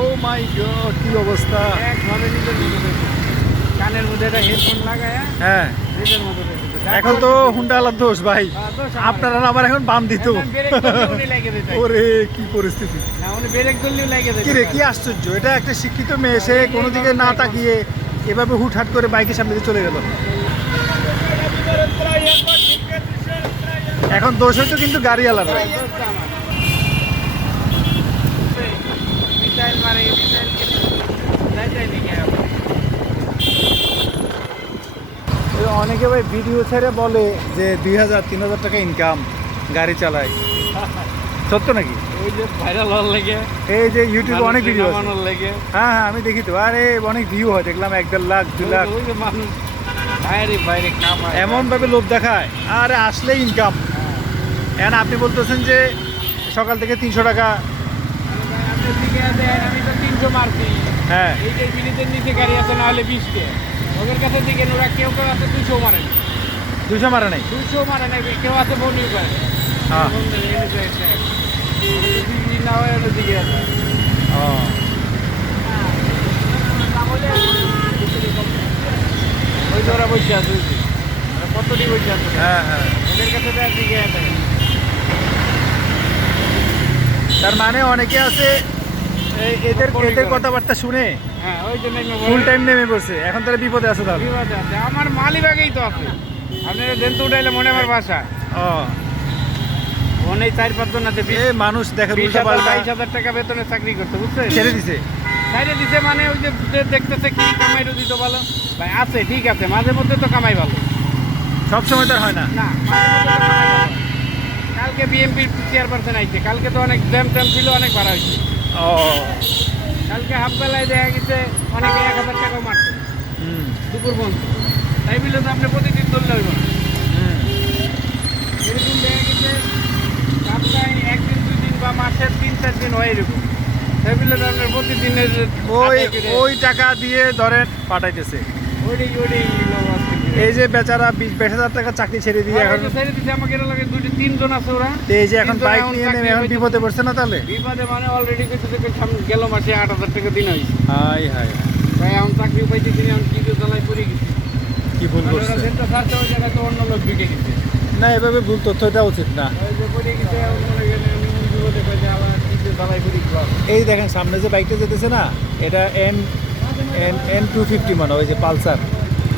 ও মাই god কি অবস্থা? একভাবে নিজের মতো কানের মধ্যে একটা হেডফোন লাগায় হ্যাঁ? নিজের মতো এখন তো হুন্ডা আলার দোষ ভাই। হ্যাঁ। আপনারা আবার এখন বাম দিত। ওরে কি পরিস্থিতি। দিত। কি রে কি আশ্চর্য। এটা একটা শিক্ষিত মেয়ে সে কোনো দিকে না তাকিয়ে এভাবে হুটহাট করে বাইকের সামনে দিয়ে চলে গেল। এখন দোষ হয়তো কিন্তু গাড়ি আলার দোষ তো আমার। মিসাইল মারে, মিসাইল কেটে। যাই যাই নাকি এখন। ওই অনেকে ভাই ভিডিও ছেড়ে বলে যে দুই হাজার তিন হাজার টাকা ইনকাম গাড়ি চালায়। সত্য নাকি? ওই যে ভাইরাল হওয়ার লেগে এই যে ইউটিউবে অনেক ভিডিও লেগে। হ্যাঁ হ্যাঁ আমি দেখি তো। আরে অনেক ভিউ হয় দেখলাম এক দেড় লাখ দু লাখ। ওই যে মানুষ বাইরে বাইরে কামায় এমন ভাবে লোভ দেখায়। আরে আসলে ইনকাম এখন আপনি বলতেছেন যে সকাল থেকে তিনশো টাকা। আমি তো তিনশো মারছি। হ্যাঁ। এই যে নিচে গাড়ি আছে না হলে বিশটে ওদের কাছে দিকে ওরা কেউ কেউ আছে দুশো মারে দুশো মারা নাই? দুশো মারে না কেউ আছে করে হ্যাঁ। বন্ধু, না হয় দিকে আছে ও। ওই যে ওরা বসে আছে কতটি বসে আছে? হ্যাঁ হ্যাঁ। ওদের কাছে তো আছে তার মানে অনেকে আছে এদের কথাবার্তা শুনে হ্যাঁ ওই জন্য ফুল টাইম নেমে পড়ছে। এখন তারা বিপদে আছে তাহলে? আছে। আমার মালিবাগেই তো আছে। আপনি দেন তো উঠাইলে মনে আমার বাসা। ও। মনে চার পাঁচজন আছে। মানুষ দেখে বিশ উল্টা হাজার বাইশ হাজার টাকা বেতনে চাকরি করতে বুঝছেন? ছেড়ে দিছে। বাইরে দিছে মানে ওই যে দেখতেছে কি কামাই দিত ভালো। ভাই আছে ঠিক আছে মাঝে মধ্যে তো কামাই ভালো। সব সময় তো হয় না। না তো কালকে বিএমপির চেয়ারপারসন আইছে। কালকে তো অনেক জ্যাম ট্যাম ছিল অনেক ভাড়া হয়েছে। ও। কালকে হাফ বেলায় দেখা গেছে অনেকে এক হাজার টাকাও মারছে। হুম। দুপুর বন্ধ তাই বললে তো আপনি প্রতিদিন ধরলে হইব এরকম দেখা গেছে সপ্তাহে একদিন দুই দিন বা মাসের তিন চার দিন হয় এরকম। তাই আপনার প্রতিদিনের ওই ওই টাকা দিয়ে ধরেন পাঠাইতেছে। এই যে বেচারা বিশ বাইশ হাজার টাকা চাকরি ছেড়ে দিয়ে এখন ছেড়ে দিছে আমাকে লাগে দুইটা তিনজন আছে ওরা। এই যে এখন বাইক নিয়ে নেমে এখন বিপদে পড়ছে না তাহলে? বিপদে মানে অলরেডি কিছু থেকে গেল মাসে আট হাজার টাকা দিন হয়েছে হাই হাই তাই এখন চাকরি পাইতেছি না এখন কি জ্বালায় পড়ে গেছে। কি ভুল মানে ওরা করছে যেটা ছাড়ছে তো অন্য লোক ঢুকে গেছে। না এভাবে ভুল তথ্য দেওয়া উচিত না। ওই যে পড়ে গেছে এখন মনে বিপদে পাইছে আবার এই দেখেন সামনে যে বাইকটা যেতেছে না এটা N N N two fifty মানে ওই যে পালসার।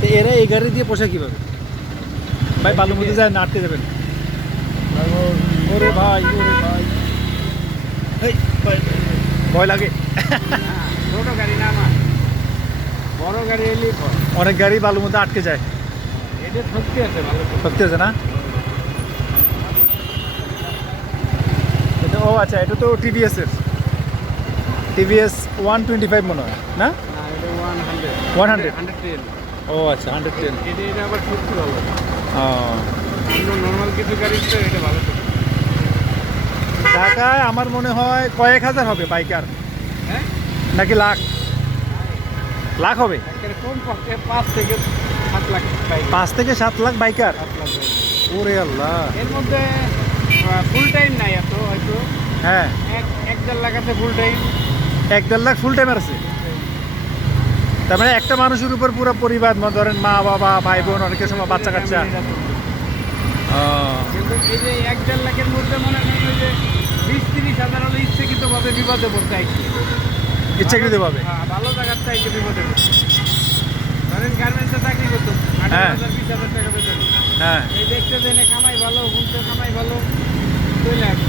তো এরা এই গাড়ি দিয়ে পোষা কীভাবে? ভাই বালুর মধ্যে যায় নাড়তে যাবেন। ওরে ভাই ওরে ভাই। ভয় লাগে। ছোট গাড়ি না আমার। বড় গাড়ি এলেই অনেক গাড়ি বালুর মধ্যে আটকে যায়। এটা সত্যি আছে ভালো আছে না? ও আচ্ছা এটা তো টিভিএস এর। টিভিএস ওয়ান টোয়েন্টি ফাইভ মনে হয় না? One hundred 100? হান্ড্রেড টেন ও আচ্ছা হান্ড্রেড টেন এটা আবার সত্যি ভালো। নর্মাল কিছু গাড়ি এটা ভালো ঢাকায় আমার মনে হয় কয়েক হাজার হবে বাইকার হ্যাঁ? নাকি লাখ? লাখ হবে? পাঁচ থেকে সাত লাখ বাইক পাঁচ থেকে সাত লাখ বাইকার ওরে আল্লাহ। এর মধ্যে ফুল টাইম নাই হ্যাঁ। এক দেড় লাখ আছে ফুল টাইম এক দেড় লাখ ফুল টাইমার আছে? তার মানে একটা মানুষের উপর পুরো পরিবার ধরেন মা বাবা ভাই বোন অনেকের সময় বাচ্চা কাচ্চা। কিন্তু এই যে এক দেড় লাখের মধ্যে মনে করেন যে বিশ তিরিশ হাজার হলে ইচ্ছাকৃতভাবে বিপদে পড়তে আইছে ইচ্ছাকৃতভাবে। হ্যাঁ, ভালো জায়গার চাইছে বিপদে ধরেন গার্মেন্টসে চাকরি করতো আঠারো হ্যাঁ। হাজার বিশ হাজার টাকা বেতন। হ্যাঁ। এই দেখতে দেনে কামাই ভালো হুনতে কামাই ভালো চলে আসে।